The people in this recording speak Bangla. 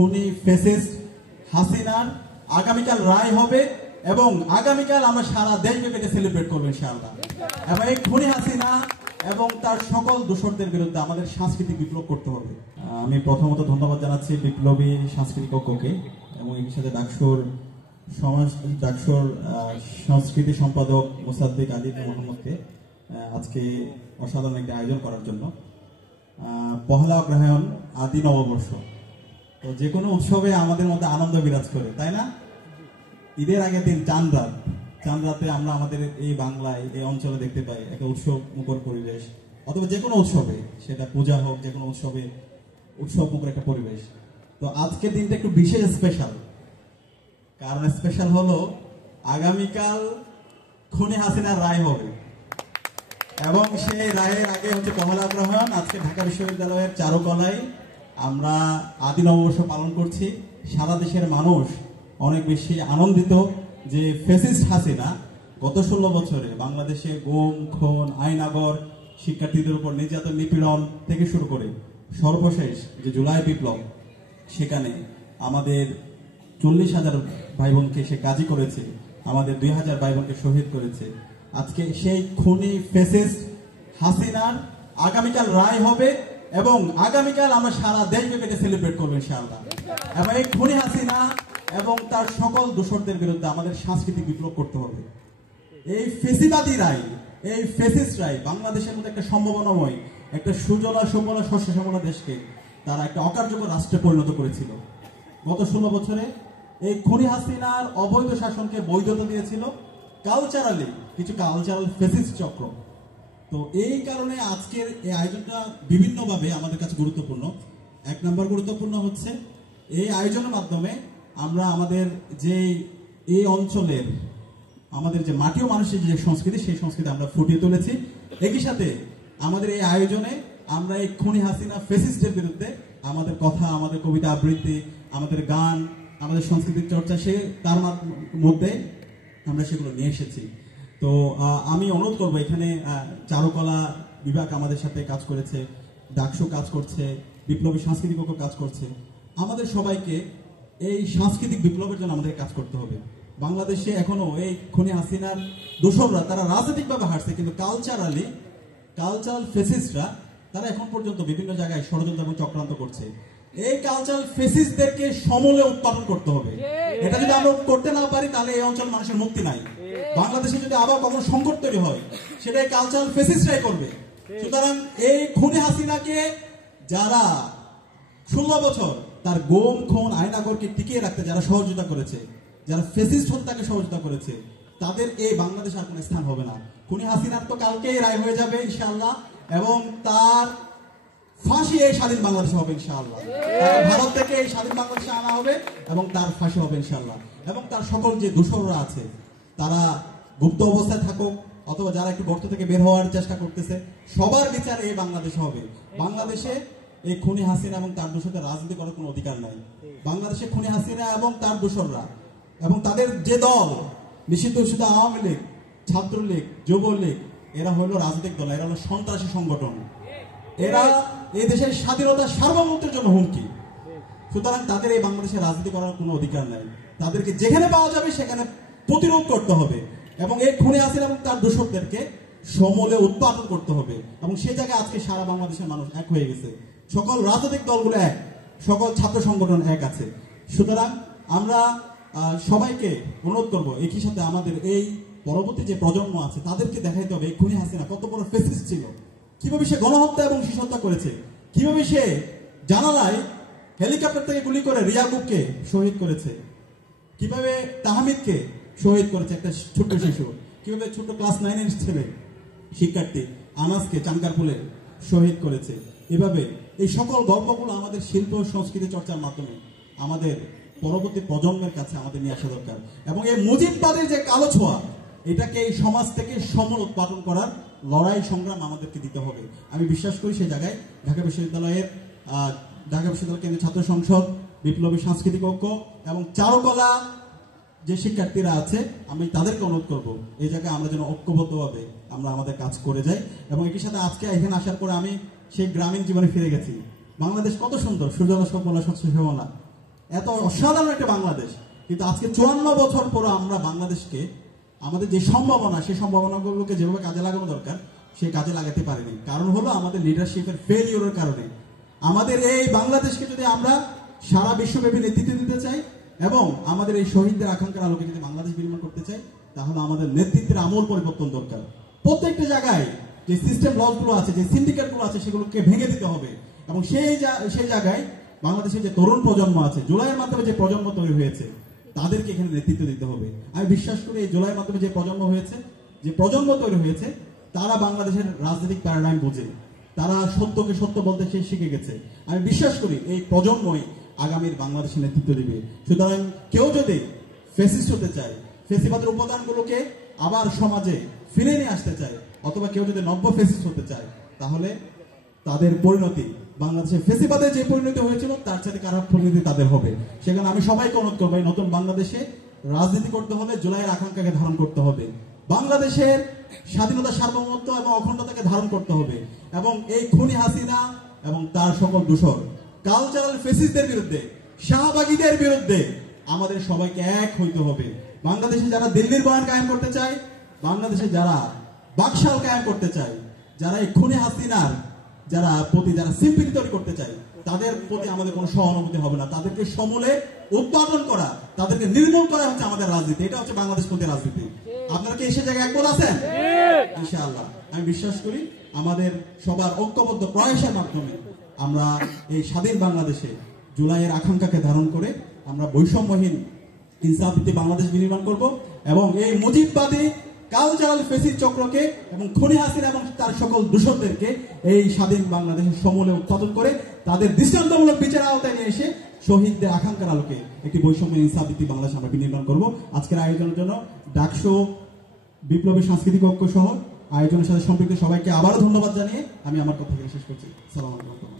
খুনি ফ্যাসিস্ট হাসিনার আগামীকাল রায় হবে এবং আগামীকাল আমরা সারা দেশব্যাপী এটা সেলিব্রেট করবো ইনশাআল্লাহ। এবং এই খুনি হাসিনা এবং তার সকল দোষরদের বিরুদ্ধে আমাদের সাংস্কৃতিক বিপ্লব করতে হবে। আমি প্রথমত ধন্যবাদ জানাচ্ছি বিপ্লবী সাংস্কৃতিক ঐক্যকে এবং এর সাথে ডাকসুর সংস্কৃতি সম্পাদক মোসাদ্দিক আলী মোহাম্মদকে আজকে অসাধারণ একটি আয়োজন করার জন্য। পহেলা অগ্রহায়ণ আদি নববর্ষ, তো যে কোনো উৎসবে আমাদের মধ্যে আনন্দ বিরাজ করে, তাই না? ঈদের আগের দিন চাঁদ রাতে আমরা আমাদের এই বাংলায় এই অঞ্চলে দেখতে পাই একটা উৎসব মুখর পরিবেশ, অথবা যে কোনো উৎসবে, সেটা পূজা হোক, যে কোনো উৎসবে উৎসব মুখর একটা পরিবেশ। তো আজকের দিনটা একটু বিশেষ স্পেশাল, কারণ স্পেশাল হলো আগামীকাল খুনি হাসিনার রায় হবে এবং সেই রায়ের আগে হচ্ছে পহেলা অগ্রহায়ণ। আজকে ঢাকা বিশ্ববিদ্যালয়ের চারুকলায় আমরা আদি নববর্ষ পালন করছি। সারা দেশের মানুষ অনেক বেশি আনন্দিত যে ফ্যাসিস্ট হাসিনা গত 16 বছরে বাংলাদেশে গুম, খুন, আইনাগর, শিক্ষার্থীদের উপর নির্যাতন, নিপীড়ন থেকে শুরু করে সর্বশেষ যে জুলাই বিপ্লব, সেখানে আমাদের 40,000 ভাই বোনকে সে কাজী করেছে, আমাদের 2,000 ভাই বোনকে শহীদ করেছে। আজকে সেই খুনি ফ্যাসিস্ট হাসিনার আগামীকাল রায় হবে এবং আগামীকাল আমরা সারা দেশব্যাপী এটা সেলিব্রেট করবো ইনশাআল্লাহ। এবং এই খুনি হাসিনা এবং তার সকল দোষরদের বিরুদ্ধে আমাদের সাংস্কৃতিক বিপ্লব করতে হবে। এই ফেসিবাদী রায়, এই ফ্যাসিস্ট রায় বাংলাদেশের মধ্যে একটা সম্ভাবনাময়, একটা সুজলা সুফলা শস্য শ্যামলা দেশকে তারা একটা অকার্যকর রাষ্ট্রে পরিণত করেছিল। গত 16 বছরে এই খুনি হাসিনার অবৈধ শাসনকে বৈধতা দিয়েছিল কালচারালি কিছু কালচারাল ফ্যাসিস্ট চক্র। তো এই কারণে আজকের এই আয়োজনটা বিভিন্নভাবে আমাদের কাছে গুরুত্বপূর্ণ। 1 নম্বর গুরুত্বপূর্ণ হচ্ছে এই আয়োজনের মাধ্যমে আমরা আমাদের যে এই অঞ্চলের আমাদের যে মাটি ও মানুষের যে সংস্কৃতি, সেই সংস্কৃতি আমরা ফুটিয়ে তুলেছি। একই সাথে আমাদের এই আয়োজনে আমরা এই খুনি হাসিনা ফ্যাসিস্টের বিরুদ্ধে আমাদের কথা, আমাদের কবিতা আবৃত্তি, আমাদের গান, আমাদের সংস্কৃতির চর্চা, তার মধ্যে আমরা সেগুলো নিয়ে এসেছি। তো আমি অনুরোধ করবো, এখানে চারুকলা বিভাগ আমাদের সাথে কাজ করেছে, ডাকসু কাজ করছে, বিপ্লবী সাংস্কৃতিক ঐক্য কাজ করছে। আমাদের সবাইকে এই সাংস্কৃতিক বিপ্লবের জন্য আমাদের কাজ করতে হবে। বাংলাদেশে এখনো এই খুনি হাসিনার দোসররা তারা রাজনৈতিকভাবে হারছে, কিন্তু কালচারাল ফেসিস্টরা তারা এখন পর্যন্ত বিভিন্ন জায়গায় ষড়যন্ত্র এবং চক্রান্ত করছে। এই কালচারাল ফেসিস্টদেরকে সমূলে উৎপাদন করতে হবে। এটা যদি আমরা করতে না পারি তাহলে এই অঞ্চল মানুষের মুক্তি নাই। বাংলাদেশে যদি আবার কখনো সংকট তৈরি হয়, সেটা এই কালচারাল ফেসিস্টরাই করবে। সুতরাং এই খুনি হাসিনাকে যারা 16 বছর তার গুম, খুন, আইনাগরকে টিকিয়ে রাখতে যারা সহযোগিতা করেছে, যারা ফ্যাসিস্ট হত্যাকে সহযোগিতা করেছে, তাদের এই বাংলাদেশে আর কোনো স্থান হবে না। খুনি হাসিনার তো কালকেই রায় হয়ে যাবে ইনশাআল্লাহ, এবং তার ফাঁসি এই স্বাধীন বাংলাদেশে হবে ইনশাআল্লাহ। ভারত থেকে এই স্বাধীন বাংলাদেশে আনা হবে এবং তার ফাঁসি হবে ইনশাআল্লাহ। এবং তার সকল যে দোসররা আছে তারা গুপ্ত অবস্থায় থাকুক অথবা যারা একটু গর্ত থেকে বের হওয়ার চেষ্টা করতেছে, সবার বিচার এই বাংলাদেশে হবে। বাংলাদেশে এই খুনি হাসিনা এবং তার দোসরদের রাজনীতি করার কোনো অধিকার নাই। বাংলাদেশে খুনি হাসিনা এবং তার দোসররা এবং তাদের যে দল, নিষিদ্ধ শুধু আওয়ামী লীগ, ছাত্রলীগ, যুবলীগ, এরা হলো রাজনৈতিক দল, এরা হলো সন্ত্রাসী সংগঠন, এরা এই দেশের স্বাধীনতা সার্বভৌমত্বের জন্য হুমকি। সুতরাং তাদের এই বাংলাদেশে রাজনীতি করার কোনো অধিকার নাই। তাদেরকে যেখানে পাওয়া যাবে সেখানে প্রতিরোধ করতে হবে এবং এই খুনি হাসিনা এবং তার দোসরদেরকে সমূলে উৎপাদন করতে হবে। এবং সে জায়গায় আজকে সারা বাংলাদেশের মানুষ এক হয়ে গেছে, সকল রাজনৈতিক দলগুলো এক, সকল ছাত্র সংগঠন এক আছে। সুতরাং আমরা সবাইকে অনুরোধ করবো, একই সাথে আমাদের এই পরবর্তী যে প্রজন্ম আছে তাদেরকে দেখাইতে হবে এই খুনি হাসিনা কত বড় ফ্যাসিস্ট ছিল, কিভাবে সে গণহত্যা এবং শিশু হত্যা করেছে, কিভাবে সে জানালায় হেলিকপ্টার থেকে গুলি করে রিয়াগুবকে শহীদ করেছে, কিভাবে তাহমিদকে শহীদ করেছে একটা ছোট্ট শিশু, কিভাবে ছোট ক্লাস 9-এর ছেলে শিক্ষার্থী আনাসকে চাঙ্কারপুলে শহীদ করেছে। এভাবে এই সকল গল্পগুলো আমাদের শিল্প সংস্কৃতি চর্চার মাধ্যমে আমাদের পরবর্তী প্রজন্মের কাছে আমাদের নিয়ে আসা দরকার। এবং এই মুজিববাদের যে কালো ছোঁয়া, এটাকে এই সমাজ থেকে সমূল উৎপাদন করার লড়াই সংগ্রাম আমাদেরকে দিতে হবে। আমি বিশ্বাস করি সেই জায়গায় ঢাকা বিশ্ববিদ্যালয় কেন্দ্রীয় ছাত্র সংসদ, বিপ্লবী সাংস্কৃতিক ঐক্য এবং চারুকলা যে শিক্ষার্থীরা আছে, আমি তাদেরকে অনুরোধ করবো এই জায়গায় আমরা যেন ঐক্যবদ্ধভাবে আমরা আমাদের কাজ করে যাই। এবং একই সাথে আজকে এখানে আসার পরে আমি সেই গ্রামীণ জীবনে ফিরে গেছি। বাংলাদেশ কত সুন্দর, সূর্যলা সফলা স্বচ্ছ শ্যামলা, এত অসাধারণ একটা বাংলাদেশ, কিন্তু আজকে 54 বছর পর আমরা বাংলাদেশকে আমাদের যে সম্ভাবনা, সেই সম্ভাবনাগুলোকে যেভাবে কাজে লাগানো দরকার সেই কাজে লাগাতে পারিনি। কারণ হলো আমাদের লিডারশিপের ফেলিওরের কারণে। আমাদের এই বাংলাদেশকে যদি আমরা সারা বিশ্বব্যাপী নেতৃত্ব দিতে চাই এবং আমাদের এই শহীদদের আকাঙ্ক্ষার আলোকে যদি বাংলাদেশ বিনির্মাণ করতে চাই, তাহলে আমাদের নেতৃত্বের আমূল পরিবর্তন দরকার। প্রত্যেকটা জায়গায় যে সিস্টেম লসগুলো আছে, যে সিন্ডিকেটগুলো আছে, সেগুলোকে ভেঙে দিতে হবে। এবং সেই জায়গায় বাংলাদেশের যে তরুণ প্রজন্ম আছে, জুলাইয়ের মাধ্যমে যে প্রজন্ম তৈরি হয়েছে, তাদেরকে এখানে নেতৃত্ব দিতে হবে। আমি বিশ্বাস করি এই জুলাইয়ের মাধ্যমে যে প্রজন্ম তৈরি হয়েছে, তারা বাংলাদেশের রাজনৈতিক প্যারাডাইম বোঝে, তারা সত্যকে সত্য বলতে শিখে গেছে। আমি বিশ্বাস করি এই প্রজন্মই আগামীর বাংলাদেশের নেতৃত্ব দিবে। সুতরাং কেউ যদি ফেসিস্ট হতে চায়, ফেসিবাদের উপাদানগুলোকে আবার সমাজে ফিরে নিয়ে আসতে চায়, অথবা কেউ যদি নব্য ফেসিস্ট হতে চায়, তাহলে তাদের পরিণতি বাংলাদেশের ফেসিবাদের যে পরিণতি হয়েছিল তার সাথে খারাপ পরিণতি তাদের হবে। সেখানে আমি সবাইকে অনুরোধ করবো, এই নতুন বাংলাদেশে রাজনীতি করতে হলে জুলাইয়ের আকাঙ্ক্ষাকে ধারণ করতে হবে, বাংলাদেশের স্বাধীনতা, সার্বভৌমত্ব এবং অখণ্ডতাকে ধারণ করতে হবে, এবং এই খুনি হাসিনা এবং তার সকল দূষর কালচারাল ফেসিস্টদের বিরুদ্ধে, শাহবাগীদের বিরুদ্ধে আমাদের সবাইকে এক হইতে হবে। বাংলাদেশে যারা দিল্লির বয়ান কায়েম করতে চায়, বাংলাদেশে যারা বাকশাল কায়েম করতে চায়, যারা এই খুনি হাসিনার যারা সিম্পিতি তৈরি করতে চায়, তাদের প্রতি আমাদের কোনো সহানুভূতি হবে না। তাদেরকে সমূলে উৎপাদন করা, তাদেরকে নির্মূল করা হচ্ছে আমাদের রাজনীতি। এটা হচ্ছে বাংলাদেশ পন্থী রাজনীতি। আপনারা কি এসে জায়গায় একমত আছেন? ইনশাআল্লাহ আমি বিশ্বাস করি আমাদের সবার ঐক্যবদ্ধ প্রয়াসের মাধ্যমে আমরা এই স্বাধীন বাংলাদেশে জুলাইয়ের আকাঙ্ক্ষাকে ধারণ করে আমরা বৈষম্যহীন ইনসাফভিত্তিক বাংলাদেশ বিনির্মাণ করব, এবং এই মুজিববাদী কালচারাল ফেসিস্ট চক্রকে এবং খুনি হাসিনা এবং তার সকল দূষণদেরকে এই স্বাধীন বাংলাদেশের সমূলে উৎপাদন করে তাদের দৃষ্টান্তমূলক বিচার আওতায় নিয়ে এসে শহীদদের আকাঙ্ক্ষার আলোকে একটি বৈষম্য ইনসাফভিত্তিক বাংলাদেশ আমরা বিনির্মাণ করব। আজকের আয়োজনের জন্য ডাকসু বিপ্লবী সাংস্কৃতিক ঐক্য সহ আয়োজনের সাথে সম্পৃক্ত সবাইকে আবারও ধন্যবাদ জানিয়ে আমি আমার কথা শেষ করছি। সালাম আলাইকুম।